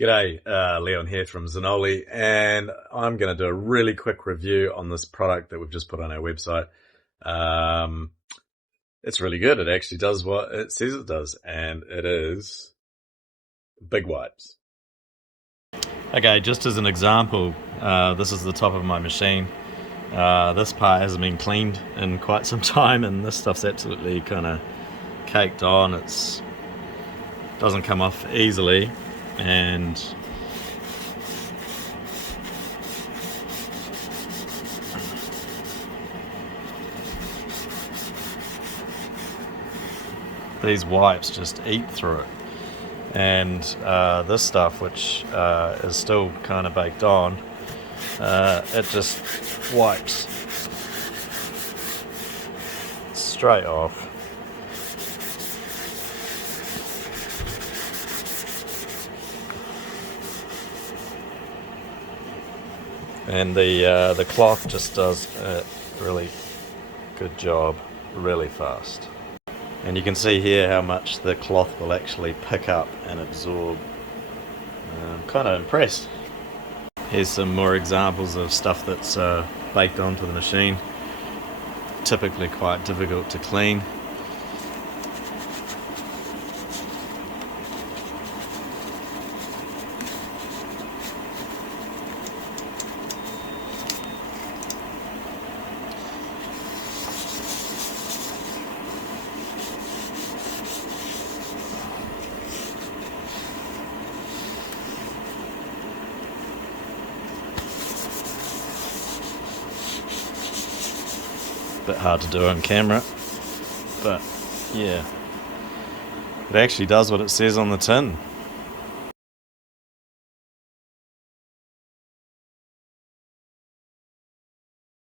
G'day, Leon here from Zanoli, and I'm going to do a really quick review on this product that we've just put on our website. It's really good. It actually does what it says it does, and it is big wipes. Okay, just as an example, this is the top of my machine. This part hasn't been cleaned in quite some time, and this stuff's absolutely kind of caked on. It doesn't come off easily, and these wipes just eat through it. And this stuff, which is still kind of baked on, it just wipes straight off. And the cloth just does a really good job, really fast. And you can see here how much the cloth will actually pick up and absorb. I'm kind of impressed. Here's some more examples of stuff that's baked onto the machine. Typically quite difficult to clean. Bit hard to do on camera, but yeah, it actually does what it says on the tin.